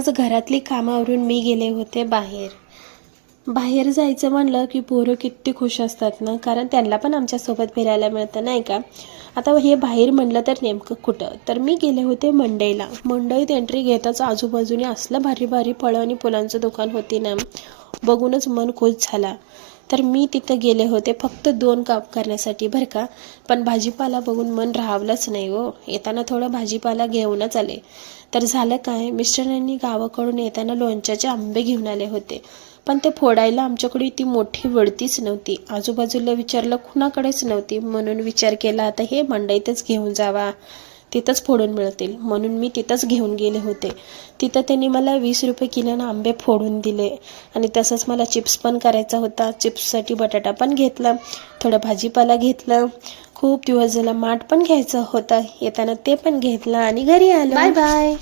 आज घरातली कामावरून मी गेले होते बाहेर. बाहेर जायचं म्हणलं की पोरं किती खुश असतात ना? कारण त्यांना पण आमच्यासोबत फिरायला मिळतं नाही का? आता हे बाहेर म्हणलं तर नेमकं कुठं? तर मी गेले होते मंडईला. मंडईत एंट्री घेताच आजूबाजूने असलं भारी भारी फळं आणि फुलांचं दुकान होती ना? बघूनच मन खुश झाला. तर मी तिथं गेले होते फक्त दोन काप करण्यासाठी बरं का? पण भाजीपाला बघून मन राहावलंच नाही हो. येताना थोडं भाजीपाला घेऊनच आले. तर झालं काय? मिस्टरांनी गावाकडून येताना लोणच्याचे आंबे घेऊन आले होते. पण ते फोडायला आमच्याकडे ती मोठी वळतीच नव्हती. आजूबाजूला विचारलं कुणाकडेच नव्हती. म्हणून विचार केला आता हे मंडईतच घेऊन जावा. तिथंच फोडून मिळतील. म्हणून मी तिथंच घेऊन गेले होते. तिथं त्यांनी मला वीस रुपये किलोनं आंबे फोडून दिले. आणि तसंच मला चिप्स पण करायचा होता. चिप्ससाठी बटाटा पण घेतला. थोडं भाजीपाला घेतलं. खूप दिवस झाला माठ पण घ्यायचा होता. येताना ते पण घेतलं आणि घरी आलं. Bye bye.